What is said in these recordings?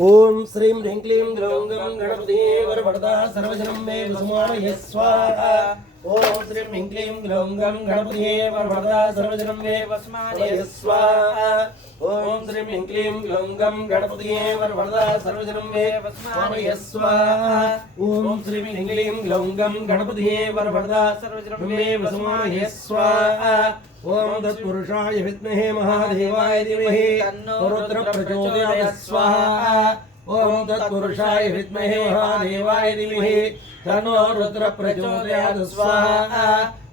ओम श्रीं ह्रीं क्लीं ग्लौं गं गणपतिये वरवरदा सर्वजनं मे वसुमानये स्वाहा। ओम श्रीं ह्रीं क्लीं ग्लौं गं गणपतिये वरवरदा सर्वजनं मे वसुमानये स्वाहा। ओम श्रीं ह्रीं क्लीं ग्लौं गं गणपतिये वरवरदा सर्वजनं मे वसुमानये स्वाहा। ओम श्रीं ह्रीं क्लीं ग्लौं गं गणपतिये वरवरदा सर्वजनं मे वसुमानये स्वाहा। ओम तत्पुरुषाय विद्महे महादेवाय धीमहि तन्नो रुद्र प्रचोदयात् स्वाहा। ओम तत्पुरुषाय विद्महे महादेवाय धीमहि तन्नो रुद्र प्रचोदयात् स्वाहा।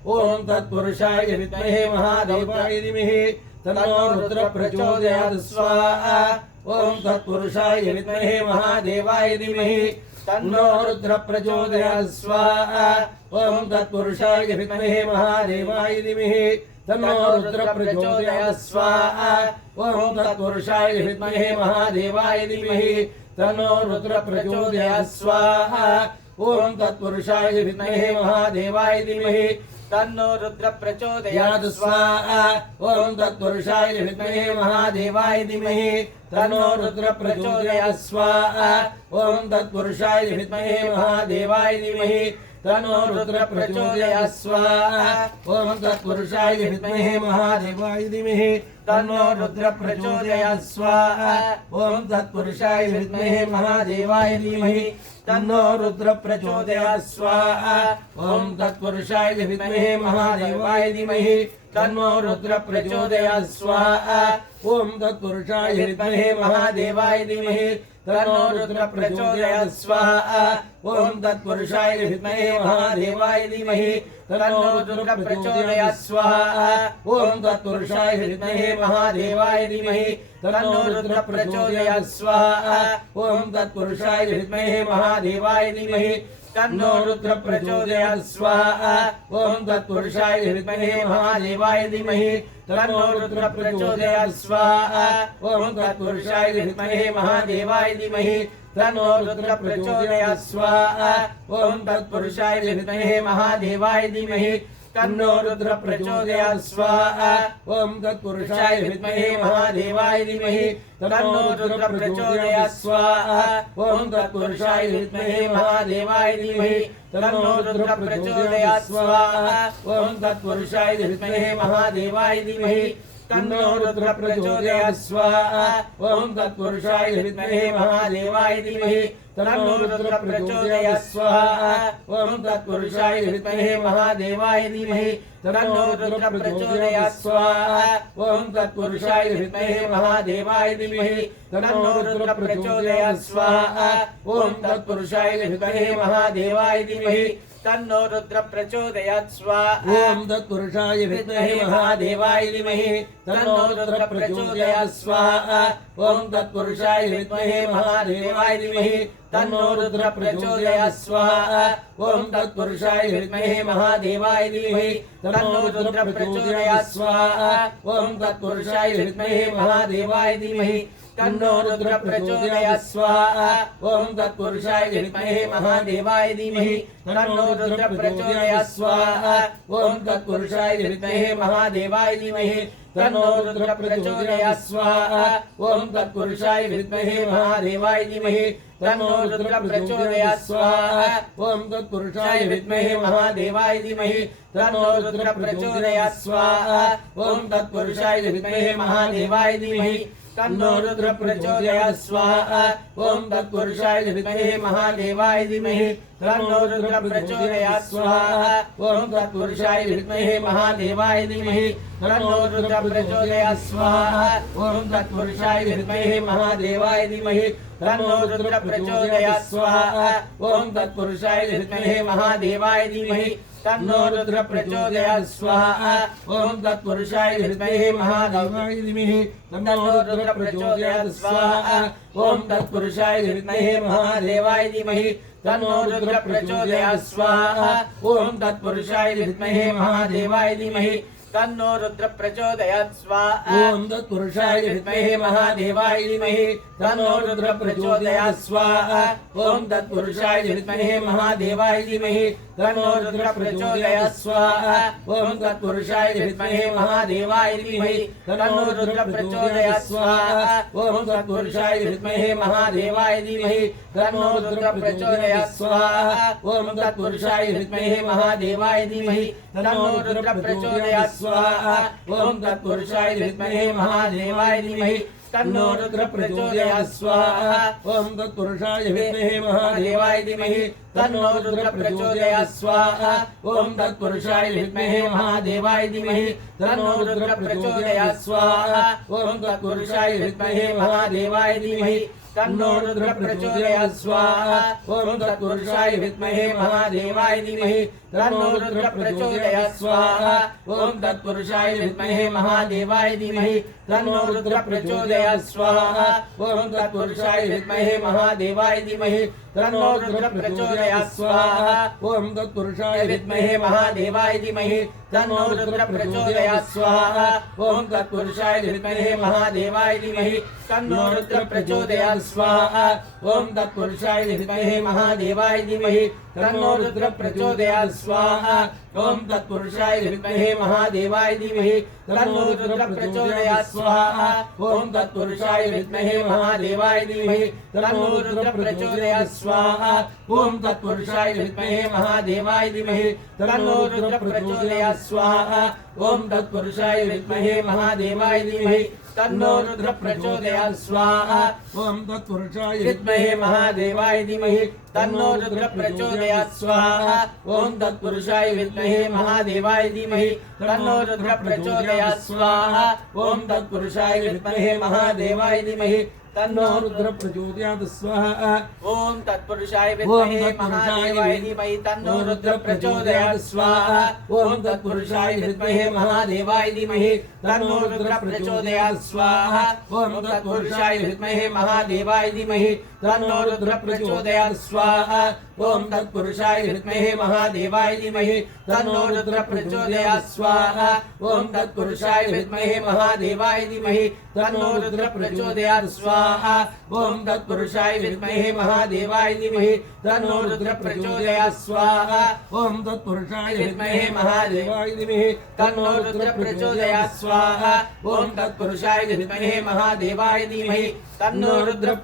ओम तत्पुरुषाय विद्महे महादेवाय धीमहि तन्नो रुद्र प्रचोदयात् स्वाहा। ओम तत्पुरुषाय विद्महे महादेवाय धीमहि तन्नो रुद्र प्रचोदयात् स्वाहा। ओम तत्पुरुषाय विद्महे महादेवाय धीमहि तन्नो रुद्र प्रचोदयात् स्वाहा। ओम तत्पुरुषाय विद्महे महादेवाय धीमहि तन्नो रुद्र प्रचोदयात् स्वाहा। ओम तत्पुरुषाय विद्महे महादेवाय धीमहि तन्नो रुद्र प्रचोदयात् स्वाहा। ओम तत्पुरुषाय विद्महे महादेवाय धीमहि तन्नो रुद्र प्रचोदयात् स्वाहा। ओम तत्पुरुषाय विद्महे महादेवाय धीमहि तन्नो रुद्र प्रचोदयात् स्वाहा। ओम तत्पुरुषाय विद्महे महादेवाय धीमहि तन्नो रुद्र प्रचोदयात् स्वाहा। ओम तत्पुरुषाय विद्महे महादेवाय धीमहि तन्नो रुद्र प्रचोदयात् स्वाहा। ओम तत्पुरुषाय विद्महे महादेवाय धीमहि तन्नो रुद्र प्रचोदयात् स्वाहा। ओम तत्पुरुषाय विद्महे महादेवाय धीमहि तन्नो रुद्र प्रचोदयात् स्वाहा। ओम तत्पुरुषाय विद्महे महादेवाय धीमहि तन्नो रुद्र प्रचोदयात् स्वाहा। ओम तत्पुरुषाय विद्महे महादेवाय धीमहि तन्नो रुद्र प्रचोदयात् स्वाहा। ओम तत्पुरुषाय विद्महे महादेवाय धीमहि तन्नो रुद्र प्रचोदयात् स्वाहा। ओम तत्पुरुषाय विद्महे महादेवाय धीमहि तन्नो रुद्र प्रचोदयात् स्वाहा। ओम तत्पुरुषाय विद्महे महादेवाय धीमहि तन्नो रुद्र प्रचोदयात् स्वाहा। ओम तत्पुरुषाय विद्महे महादेवाय धीमहि तन्नो रुद्र प्रचोदयात् स्वाहा। ओम तत्पुरुषाय विद्महे महादेवाय धीमहि तन्नो रुद्र प्रचोदयात् स्वाहा। ओम तत्पुरुषाय विद्महे महादेवाय धीमहि तन्नो रुद्र प्रचोदयात् स्वाहा। ओम तत्पुरुषाय विद्महे महादेवाय धीमहि तन्नो रुद्र प्रचोदयात् स्वाहा। ओम तत्पुरुषाय विद्महे महादेवाय धीमहि तन्नो रुद्र प्रचोदयात् स्वाहा। ओम तत्पुरुषाय विद्महे महादेवाय धीमहि तन्नो रुद्र प्रचोदयात् स्वाहा। ओम तत्पुरुषाय विद्महे महादेवाय धीमहि तन्नो रुद्र प्रचोदयात् स्वाहा। ओम तत्पुरुषाय विद्महे महादेवाय धीमहि तन्नो रुद्र प्रचोदयात् स्वाहा। ओम तत्पुरुषाय विद्महे महादेवाय धीमहि तन्नो रुद्र प्रचोदयात् स्वाहा। ओम तत्पुरुषाय विद्महे महादेवाय धीमहि तन्नो रुद्र प्रचोदयात् स्वाहा। ओम तत्पुरुषाय विद्महे महादेवाय धीमहि तन्नो रुद्र प्रचोदयात् स्वाहा। ओम तत्पुरुषाय विद्महे महादेवाय धीमहि तन्नो रुद्र प्रचोदयात् स्वाहा। ओम तत्पुरुषाय विद्महे महादेवाय धीमहि तन्नो रुद्र प्रचोदयात् स्वाहा। ओम तत्पुरुषाय विद्महे महादेवाय धीमहि तन्नो रुद्र प्रचोदयात् स्वाहा। ओम तत्पुरुषाय विद्महे महादेवाय धीमहि तन्नो रुद्र प्रचोदयात् स्वाहा। ओम तत्पुरुषाय विद्महे महादेवाय धीमहि तन्नो रुद्र प्रचोदयात् स्वाहा। ओम तत्पुरुषाय विद्महे महादेवाय धीमहि तन्नो रुद्र प्रचोदयात् स्वाहा। ओम तत्पुरुषाय विद्महे महादेवाय धीमहि तन्नो रुद्र प्रचोदयात् स्वाहा। ओम तत्पुरुषाय विद्महे महादेवाय धीमहि तन्नो रुद्र प्रचोदयात् स्वाहा। ओम तत्पुरुषाय विद्महे महादेवाय धीमहि तन्नो रुद्र प्रचोदयात् स्वाहा। ओम तत्पुरुषाय विद्महे महादेवाय धीमहि तन्नो रुद्र प्रचोदयात् स्वाहा। ओम तत्पुरुषाय विद्महे महादेवाय धीमहि तन्नो रुद्र प्रचोदयात् स्वाहा। ओम तत्पुरुषाय विद्महे महादेवाय धीमहि तन्नो रुद्र प्रचोदयात् स्वाहा। ओम तत्पुरुषाय विद्महे महादेवाय धीमहि तन्नो रुद्र प्रचोदयात् स्वाहा ओम तत्पुरुषाय विद्महे महादेवाय धीमहि तन्नो रुद्र प्रचोदयात् स्वाहा ओम तत्पुरुषाय विद्महे महादेवाय धीमहि तन्नो रुद्र प्रचोदयात् स्वाहा ओम तत्पुरुषाय विद्महे महादेवाय धीमहि तन्नो रुद्र प्रचोदयात् स्वाहा ओम तत्पुरुषाय विद्महे महादेवाय धीमहि तन्नो रुद्र प्रचोदयात् स्वाहा ओम तत्पुरुषाय विद्महे महादेवाय धीमहि तन्नो रुद्र प्रचोदयात् स्वाहा ओम तत्पुरुषाय विद्महे महादेवाय धीमहि तन्नो रुद्र प्रचोदयात् स्वाहा ओम तत्पुरुषाय विद्महे महादेवाय धीमहि तन्नो रुद्र प्रचोदयात् स्वाहा ओम तत्पुरुषाय विद्महे महादेवाय धीमहि तन्नो रुद्र प्रचोदयात् स्वाहा ओम तत्पुरुषाय विद्महे महादेवाय धीमहि तन्नो रुद्र प्रचोदयात् स्वाहा ओम तत्पुरुषाय विद्महे महादेवाय धीमहि तन्नो रुद्र प्रचोदयात् स्वाहा ओम तत्पुरुषाय विद्महे महादेवाय धीमहि तन्नो रुद्र प्रचोदयात् स्वाहा ओम तत्पुरुषाय विद्महे महादेवाय धीमहि तन्नो रुद्र प्रचोदयात् स्वाहा ओम तत्पुरुषाय विद्महे महादेवाय धीमहि तन्नो रुद्र प्रचोदयात् स्वाहा ओम तत्पुरुषाय विद्महे महादेवाय धीमहि तन्नो रुद्र प्रचोदयात् स्वाहा ओम तत्पुरुषाय विद्महे महादेवाय धीमहि तन्नो रुद्र प्रचोदयात् स्वाहा ओम तत्पुरुषाय विद्महे महादेवाय धीमहि तन्नो रुद्र प्रचोदयात् स्वाहा ओम तत्पुरुषाय विद्महे महादेवाय धीमहि तन्नो रुद्र प्रचोदयात् स्वाहा ओम तत्पुरुषाय विद्महे महादेवाय धीमहि तन्नो रुद्र प्रचोदयात् स्वाहा ओम तत्पुरुषाय विद्महे महादेवाय धीमहि तन्नो रुद्र प्रचोदयात् स्वाहा ओम तत्पुरुषाय विद्महे महादेवाय धीमहि तन्नो रुद्र प्रचोदयात् स्वाहा ओम तत्पुरुषाय विद्महे महादेवाय धीमहि तन्नो रुद्र प्रचोदयात् स्वाहा ओम तत्पुरुषाय विद्महे महादेवाय धीमहि तन्नो रुद्र प्रचोदयात् स्वाहा ओम तत्पुरुषाय विद्महे महादेवाय धीमहि तन्नो रुद्र प्रचोदयात् स्वाहा ओम तत्पुरुषाय विद्महे महादेवाय धीमहि तन्नो रुद्र प्रचोदयात् स्वाहा ओम तत्पुरुषाय विद्महे महादेवाय धीमहि तन्नो रुद्र प्रचोदयात् स्वाहा ओम तत्पुरुषाय विद्महे महादेवाय धीमहि तन्नो रुद्र प्रचोदयात् स्वाहा ओम तत्पुरुषाय विद्महे महादेवाय धीमहि तन्नो रुद्र प्रचोदयात् स्वाहा ओम तत्पुरुषाय विद्महे महादेवाय धीमहि तन्नो रुद्र प्रचोदयात् स्वाहा ओम तत्पुरुषाय विद्महे महादेवाय धीमहि तन्नो रुद्र प्रचोदयात् स्वाहा ओम तत्पुरुषाय विद्महे महादेवाय धीमहि तन्नो रुद्र प्रचोदयात् स्वाहा ओम तत्पुरुषाय विद्महे महादेवाय धीमहि तन्नो रुद्र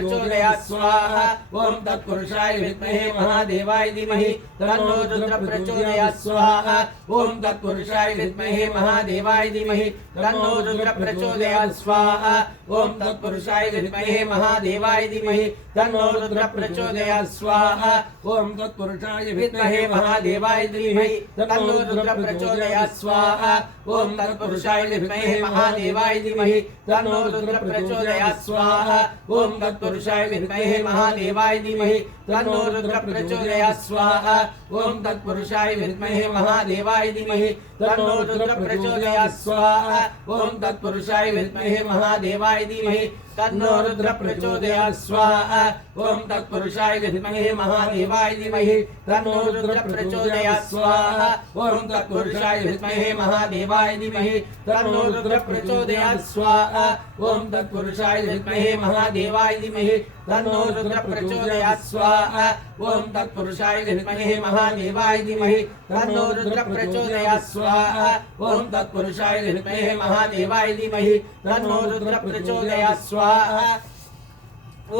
प्रचोदयात् स्वाहा ओम तत्पुरुषाय विद्महे महादेवाय धीमहि तन्नो रुद्र प्रचोदयात् स्वाहा ओम तत्पुरुषाय विद्महे महादेवाय धीमहि तन्नो रुद्र प्रचोदयात् स्वाहा ओम तत्पुरुषाय विद्महे महादेवाय धीमहि तन्नो रुद्र प्रचोदयात् स्वाहा ओम तत्पुरुषाय विद्महे महादेवाय धीमहि तन्नो रुद्र प्रचोदयात् स्वाहा ओम तत्पुरुषाय विद्महे महादेवाय धीमहि तन्नो रुद्र प्रचोदयात् स्वाहा ओम तत्पुरुषाय विद्महे महादेवाय धीमहि तन्नो रुद्र प्रचोदयात् स्वाहा ओम तत्पुरुषाय विद्महे महादेवाय धीमहि तन्नो रुद्र प्रचोदयात् स्वाहा ओम तत्पुरुषाय विद्महे महादेवाय धीमहि तन्नो रुद्र प्रचोदयात् स्वाहा ओम तत्पुरुषाय विद्महे महादेवाय धीमहि तन्नो रुद्र प्रचोदयात् स्वाहा ओम तत्पुरुषाय विद्महे महादेवाय धीमहि तन्नो रुद्र प्रचोदयात् स्वाहा ओम तत्पुरुषाय विद्महे महादेवाय धीमहि तन्नो रुद्र प्रचोदयात् स्वाहा ओम तत्पुरुषाय विद्महे महादेवाय धीमहि तन्नो रुद्र प्रचोदयात् स्वाहा ओम तत्पुरुषाय विद्महे महादेवाय धीमहि तन्नो रुद्र प्रचोदयात् स्वाहा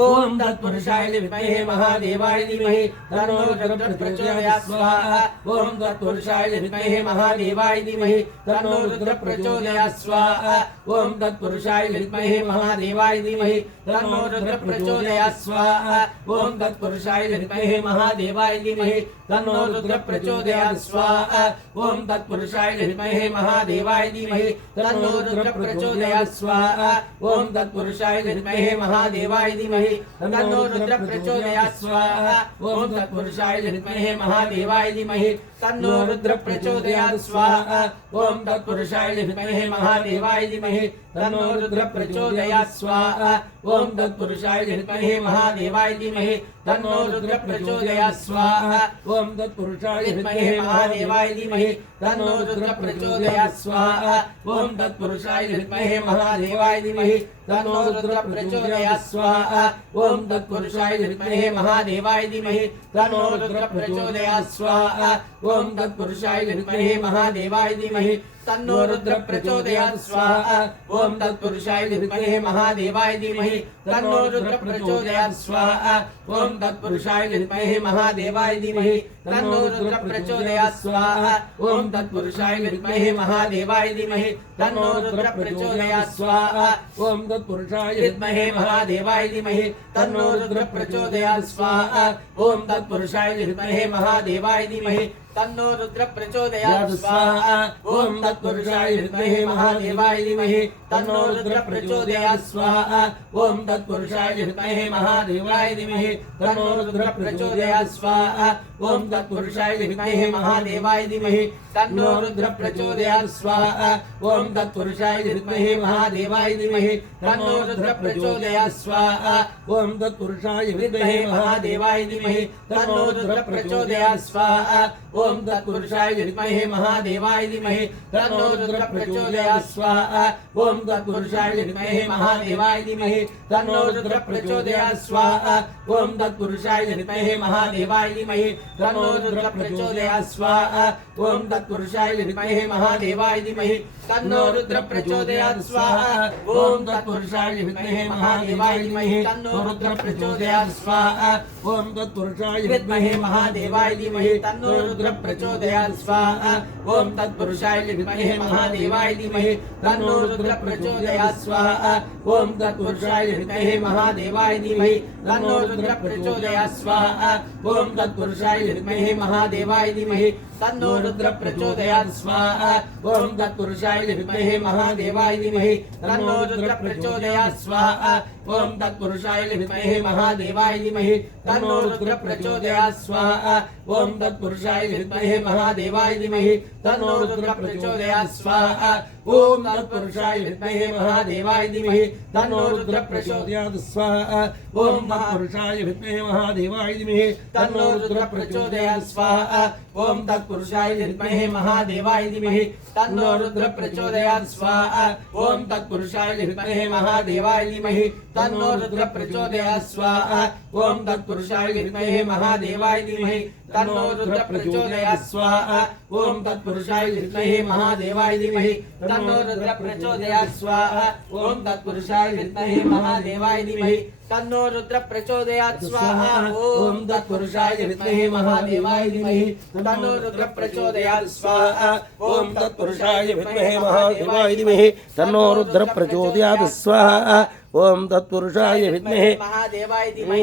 ओम तत्पुरुषाय विद्महे महादेवाय धीमहि तन्नो रुद्र प्रचोदयात् स्वाहा ओम तत्पुरुषाय विद्महे महादेवाय धीमहि तन्नो रुद्र प्रचोदयात् स्वाहा ओम तत्पुरुषाय विद्महे महादेवाय धीमहि तन्नो रुद्र प्रचोदयात् स्वाहा ओम तत्पुरुषाय विद्महे महादेवाय धीमहि तन्नो रुद्र प्रचोदयात् स्वाहा ओम तत्पुरुषाय विद्महे महादेवाय धीमहि तन्नो रुद्र प्रचोदयात् स्वाहा ओम तत्पुरुषाय विद्महे महादेवाय धीमहि तन्नो रुद्र प्रचोदयात् स्वाहा ओम तत्पुरुषाय विद्महे महादेवाय धीमहि तन्नो रुद्र प्रचोदयात् स्वाहा ओम तत्पुरुषाय विद्महे महादेवाय धीमहि तन्नो रुद्र प्रचोदयात् स्वाहा ओम तत्पुरुषाय विद्महे महादेवाय धीमहि तन्नो रुद्र प्रचोदयात् स्वाहा ओम तत्पुरुषाय विद्महे महादेवाय धीमहि तन्नो रुद्र प्रचोदयात् स्वाहा ओम तत्पुरुषाय विद्महे महादेवाय धीमहि तन्नो रुद्र प्रचोदयात् स्वाहा ओम तत्पुरुषाय विद्महे महादेवाय धीमहि तन्नो रुद्र प्रचोदयात् स्वाहा ओम तत्पुरुषाय विद्महे महादेवाय धीमहि तन्नो रुद्र प्रचोदयात् स्वाहा ओम तत्पुरुषाय विद्महे महादेवाय धीमहि तन्नो रुद्र प्रचोदयात् स्वाहा ओम तत्पुरुषाय विद्महे महादेवाय धीमहि तन्नो रुद्र प्रचोदयात् स्वाहा ओम तत्पुरुषाय विद्महे महादेवाय धीमहि तन्नो रुद्र प्रचोदयात् स्वाहा ओम तत्पुरुषाय विद्महे महादेवाय धीमहि तन्नो रुद्र प्रचोदयात् स्वाहा ओम तत्पुरुषाय विद्महे महादेवाय धीमहि तन्नो रुद्र प्रचोदयात् स्वाहा ओम तत्पुरुषाय विद्महे महादेवाय धीमहि तन्नो रुद्र प्रचोदयात् स्वाहा ओम तत्पुरुषाय विद्महे महादेवाय धीमहि तन्नो रुद्र प्रचोदयात् स्वाहा ओम तत्पुरुषाय विद्महे महादेवाय धीमहि तन्नो रुद्र प्रचोदयात् स्वाहा ओम तत्पुरुषाय विद्महे महादेवाय धीमहि तन्नो रुद्र प्रचोदयात् स्वाहा ओम तत्पुरुषाय विद्महे महादेवाय धीमहि तन्नो रुद्र प्रचोदयात् स्वाहा ओम तत्पुरुषाय विद्महे महादेवाय धीमहि तन्नो रुद्र प्रचोदयात् स्वाहा ओम तत्पुरुषाय विद्महे महादेवाय धीमहि तन्नो रुद्र प्रचोदयात् स्वाहा ओम तत्पुरुषाय विद्महे महादेवाय धीमहि तन्नो रुद्र प्रचोदयात् स्वाहा ओम तत्पुरुषाय विद्महे महादेवाय धीमहि तन्नो रुद्र प्रचोदयात् स्वाहा ओम तत्पुरुषाय विद्महे महादेवाय धीमहि तन्नो रुद्र प्रचोदयात् स्वाहा ओम तत्पुरुषाय विद्महे महादेवाय धीमहि तन्नो रुद्र प्रचोदयात् स्वाहा ओम तत्पुरुषाय विद्महे महादेवाय धीमहि तन्नो रुद्र प्रचोदयात् स्वाहा ओम तत्पुरुषाय विद्महे महादेवाय धीमहि तन्नो रुद्र प्रचोदयात् स्वाहा ओम तत्पुरुषाय विद्महे महादेवाय धीमहि तन्नो रुद्र प्रचोदयात् स्वाहा ओम तत्पुरुषाय विद्महे महादेवाय धीमहि तन्नो रुद्र प्रचोदयात् स्वाहा ओम तत्पुरुषाय विद्महे महादेवाय धीमहि तन्नो रुद्र प्रचोदयात् स्वाहा ओम तत्पुरुषाय विद्महे महादेवाय धीमहि तन्नो रुद्र प्रचोदयात् स्वाहा ओम तत्पुरुषाय विद्महे महादेवाय धीमहि तन्नो रुद्र प्रचोदयात् स्वाहा ओम तत्पुरुषाय विद्महे महादेवाय धीमहि तन्नो रुद्र प्रचोदयात् स्वाहा ओम तत्पुरुषाय विद्महे महादेवाय धीमहि तन्नो रुद्र प्रचोदयात् स्वाहा ओम तत्पुरुषाय विद्महे महादेवाय धीमहि तन्नो रुद्र प्रचोदयात् स्वाहा ओम तत्पुरुषाय विद्महे महादेवाय धीमहि तन्नो रुद्र प्रचोदयात् स्वाहा ओम तत्पुरुषाय विद्महे महादेवाय धीमहि तन्नो रुद्र प्रचोदयात् स्वाहा ओम तत्पुरुषाय विद्महे महादेवाय धीमहि तन्नो रुद्र प्रचोदयात् स्वाहा ओम तत्पुरुषाय विद्महे महादेवाय धीमहि तन्नो रुद्र प्रचोदयात् स्वाहा ओम तत्पुरुषाय विद्महे महादेवाय धीमहि तन्नो रुद्र प्रचोदयात् स्वाहा ओम तत्पुरुषाय विद्महे महादेवाय धीमहि